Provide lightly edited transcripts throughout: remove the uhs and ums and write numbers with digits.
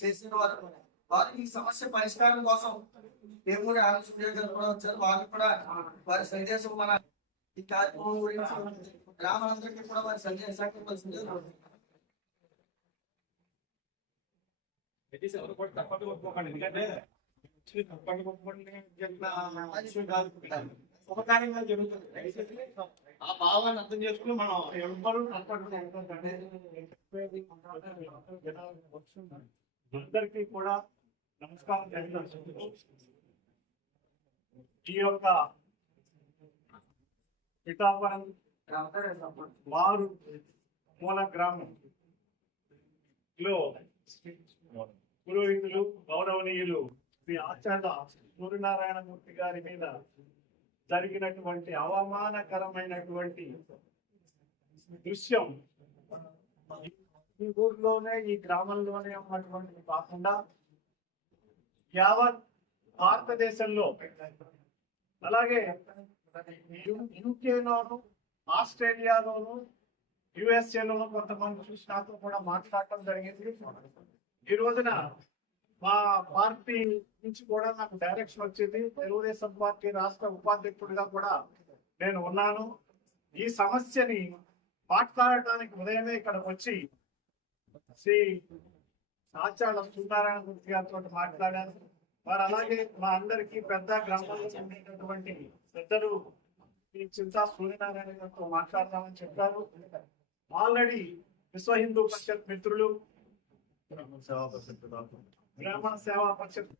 చేసిన వారు ఈ సమస్య పరిష్కారం కోసం దేవుడి ఆలోచన కూడా వచ్చారు. వాళ్ళు కూడా వారి సందేశం మన ఈ కార్యక్రమం గురించి గ్రామాలందరికీ కూడా వారి సందేశాన్ని ఇవ్వాల్సిందే. ఎందుకంటే ఉపకారంగా జరుగుతుంది. ఆ భావాన్ని అర్థం చేసుకుని మనం ఎవరు అందరికీ కూడా నమస్కారం తెలియజేస్తుంది. ఈ యొక్క పిఠాపురం వారు మూల గ్రామంలో పురోహితులు గౌరవనీయులు శ్రీ ఆచార్య సూర్యనారాయణమూర్తి గారి మీద జరిగినటువంటి అవమానకరమైనటువంటి దృశ్యం ఈ ఊర్లోనే ఈ గ్రామంలోనే ఉన్నటువంటి కాకుండా యావత్ భారతదేశంలో అలాగే యూకేలోను ఆస్ట్రేలియాలోను యుఎస్ఏలోను కొంతమంది చూసి నాతో కూడా మాట్లాడటం జరిగింది. ఈ రోజున మా పార్టీ నుంచి కూడా నాకు డైరెక్షన్ వచ్చింది. తెలుగుదేశం పార్టీ రాష్ట్ర ఉపాధ్యక్షుడిగా కూడా నేను ఉన్నాను. ఈ సమస్యని మాట్లాడటానికి ఉదయమే ఇక్కడ వచ్చి శ్రీ ఆచార్య సూర్యనారాయణమూర్తి గారితో మాట్లాడాను. వారు అలాగే మా అందరికీ పెద్ద గ్రామాల్లో ఉండేటటువంటి పెద్దలు ఈ చింతా సూర్యనారాయణ గారితో మాట్లాడదామని చెప్పారు. ఆల్రెడీ విశ్వ హిందూ పరిషత్ మిత్రులు, బ్రాహ్మణ సేవా పరిషత్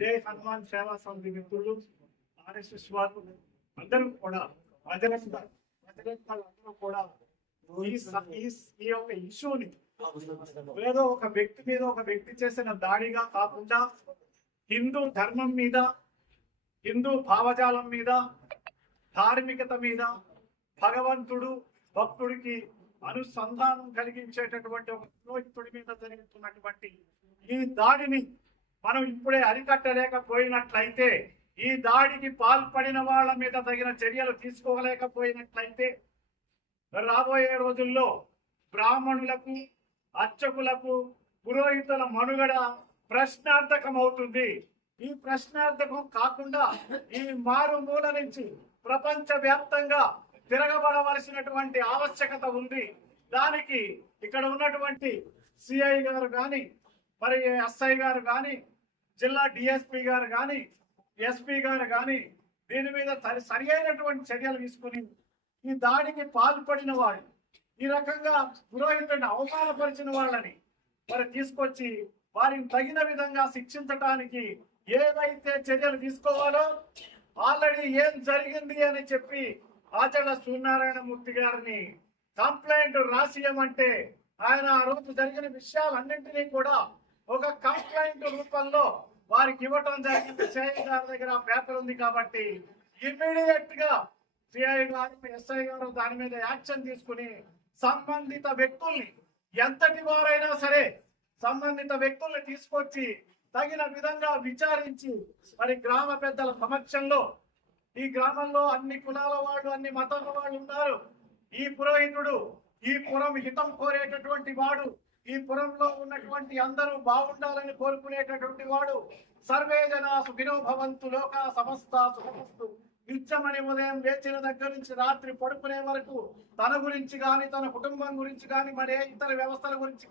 జై హనుమాన్ సేవా సమితి మిత్రులు, ఆర్ఎస్ఎస్ వారు అందరూ కూడా అందరూ కూడా ఈ యొక్క ఇష్యూని ఏదో ఒక వ్యక్తి మీద ఒక వ్యక్తి చేసిన దాడిగా కాకుండా హిందూ ధర్మం మీద, హిందూ భావజాలం మీద, ధార్మికత మీద, భగవంతుడు భక్తుడికి అనుసంధానం కలిగించేటటువంటి ఒక పురోహితుడి మీద జరుగుతున్నటువంటి ఈ దాడిని మనం ఇప్పుడే అరికట్టలేకపోయినట్లయితే, ఈ దాడికి పాల్పడిన వాళ్ళ మీద తగిన చర్యలు తీసుకోలేకపోయినట్లయితే రాబోయే రోజుల్లో బ్రాహ్మణులకు, అర్చకులకు, పురోహితుల మనుగడ ప్రశ్నార్థకం అవుతుంది. ఈ ప్రశ్నార్థకం కాకుండా ఈ మారుమూల నుంచి ప్రపంచ వ్యాప్తంగా తిరగబడవలసినటువంటి ఆవశ్యకత ఉంది. దానికి ఇక్కడ ఉన్నటువంటి సిఐ గారు కానీ, మరి ఎస్ఐ గారు కానీ, జిల్లా డిఎస్పి గారు కానీ, ఎస్పీ గారు కానీ దీని మీద సరి అయినటువంటి చర్యలు తీసుకుని ఈ దాడికి పాల్పడిన వాళ్ళు, ఈ రకంగా పురోహితుడిని అవమానపరిచిన వాళ్ళని మరి తీసుకొచ్చి వారిని తగిన విధంగా శిక్షించడానికి ఏవైతే చర్యలు తీసుకోవాలో ఆల్రెడీ ఏం జరిగింది అని చెప్పి ఆచార్య సూర్యనారాయణమూర్తి గారిని కంప్లైంట్ రాసియమంటే ఆయన ఆ రోజు జరిగిన విషయాలన్నింటినీ కూడా ఒక కంప్లైంట్ రూపంలో వారికి ఇవ్వటం జరిగింది. సిఐ గారి దగ్గర పేపర్ ఉంది కాబట్టి ఇమ్మీడియట్ గా సిఐ గారు, ఎస్ఐ గారు దాని మీద యాక్షన్ తీసుకుని సంబంధిత వ్యక్తుల్ని, ఎంతటి వారైనా సరే సంబంధిత వ్యక్తుల్ని తీసుకొచ్చి తగిన విధంగా విచారించి మరి గ్రామ పెద్దల సమక్షంలో, ఈ గ్రామంలో అన్ని కులాల వాళ్ళు, అన్ని మతాల వాళ్ళు ఉన్నారు. ఈ పురోహితుడు ఈ పురం హితం కోరేటటువంటి వాడు, ఈ పురంలో ఉన్నటువంటి అందరూ బాగుండాలని కోరుకునేటటువంటి వాడు. సర్వే జనా సుఖినో భవంతు లోకా సమస్తా సుఖమస్తు. నిత్యమని ఉదయం లేచిన దగ్గర నుంచి రాత్రి పడుకునే వరకు తన గురించి కానీ, తన కుటుంబం గురించి కానీ, మరే ఇతర వ్యవస్థల గురించి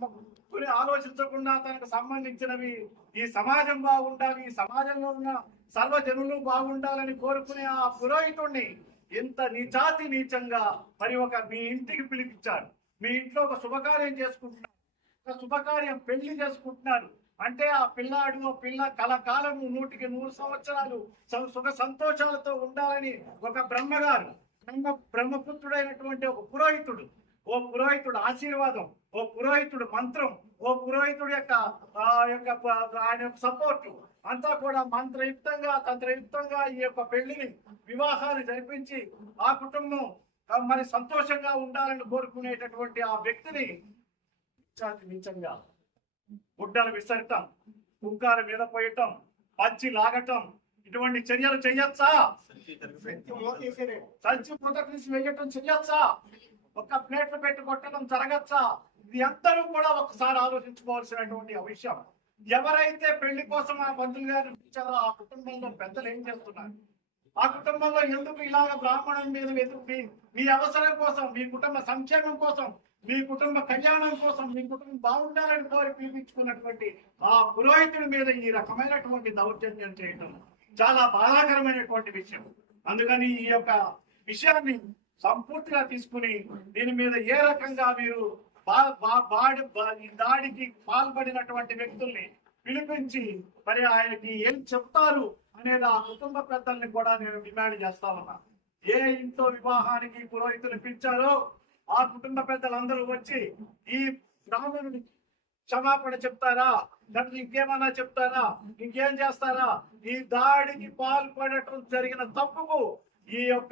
ఆలోచించకుండా తనకు సంబంధించినవి ఈ సమాజం బాగుండాలి, ఈ సమాజంలో ఉన్న సర్వజనులు బాగుండాలని కోరుకునే ఆ పురోహితుడిని ఇంత నీచాతి నీచంగా మరి ఒక మీ ఇంటికి పిలిపించారు. మీ ఇంట్లో ఒక శుభకార్యం చేసుకుంటున్నారు, ఒక శుభకార్యం పెళ్లి చేసుకుంటున్నారు అంటే ఆ పిల్లాడు ఆ పిల్ల కలకాలము 100కి 100 సంవత్సరాలు సుఖ సంతోషాలతో ఉండాలని ఒక బ్రహ్మగారు బ్రహ్మపుత్రుడైనటువంటి ఒక పురోహితుడు ఆశీర్వాదం, ఓ పురోహితుడు మంత్రం, ఓ పురోహితుడు యొక్క ఆయన యొక్క సపోర్టు అంతా కూడా మంత్రయుక్తంగా తంత్రయుక్తంగా ఈ యొక్క పెళ్లిని వివాహాన్ని జరిపించి ఆ కుటుంబం మరి సంతోషంగా ఉండాలని కోరుకునేటటువంటి ఆ వ్యక్తిని నీచంగా గుడ్డలు విసరటం, కుంకాల మీద పోయటం, పంచి లాగటం ఇటువంటి చర్యలు చెయ్యొచ్చా? సంచి మూత తీసి వేయటం చెయ్యొచ్చా? ఒక ప్లేట్లు పెట్టి కొట్టడం జరగచ్చా? ఇది అందరూ కూడా ఒకసారి ఆలోచించుకోవాల్సినటువంటి విషయం. ఎవరైతే పెళ్లి కోసం ఆ పంతులు గారు ఇచ్చారో ఆ కుటుంబంలో పెద్దలు ఏం చేస్తున్నారు? ఆ కుటుంబంలో ఎందుకు ఇలాగ బ్రాహ్మణం మీద మీ అవసరం కోసం, మీ కుటుంబ సంక్షేమం కోసం, మీ కుటుంబ కళ్యాణం కోసం, మీ కుటుంబం బాగుండాలని కోరి పిలిపించుకున్నటువంటి ఆ పురోహితుడి మీద ఈ రకమైనటువంటి దౌర్జన్యం చేయటం చాలా బాధాకరమైనటువంటి విషయం. అందుకని ఈ యొక్క విషయాన్ని సంపూర్తిగా తీసుకుని దీని మీద ఏ రకంగా మీరు దాడికి పాల్పడినటువంటి వ్యక్తుల్ని పిలిపించి మరి ఆయనకి ఏం చెప్తారు అనేది ఆ కుటుంబ పెద్దల్ని కూడా నేను డిమాండ్ చేస్తా ఉన్నా. ఏ ఇంట్లో వివాహానికి పురోహితులు పిలిచారో ఆ కుటుంబ పెద్దలందరూ వచ్చి ఈ బ్రాహ్మణుడి క్షమాపణ చెప్తారా, లేకపోతే ఇంకేమన్నా చెప్తారా, ఇంకేం చేస్తారా? ఈ దాడికి పాల్పడటం జరిగిన తప్పుకు ఈ యొక్క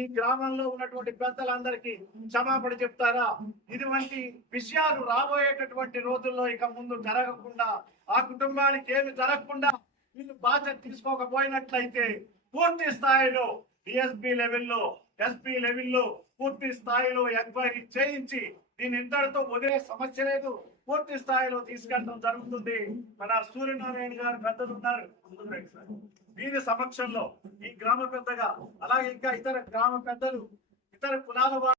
ఈ గ్రామంలో ఉన్నటువంటి పెద్దలందరికీ క్షమాపణ చెప్తారా? ఇటువంటి విషయాలు రాబోయేటటువంటి రోజుల్లో ఇక ముందు జరగకుండా, ఆ కుటుంబానికి ఏమి జరగకుండా వీళ్ళు బాధ్యత తీసుకోకపోయినట్లయితే పూర్తి స్థాయిలో డిఎస్పీ లెవెల్లో, ఎస్పీ లెవెల్లో పూర్తి స్థాయిలో ఎంక్వైరీ చేయించి దీని ఇంతటితో వదిలే సమస్య లేదు, పూర్తి స్థాయిలో తీసుకెళ్ళడం జరుగుతుంది. మన సూర్యనారాయణ గారు పెద్దలు ఉన్నారు, వీరి సమక్షంలో ఈ గ్రామ పెద్దగా అలాగే ఇంకా ఇతర గ్రామ పెద్దలు, ఇతర కులాల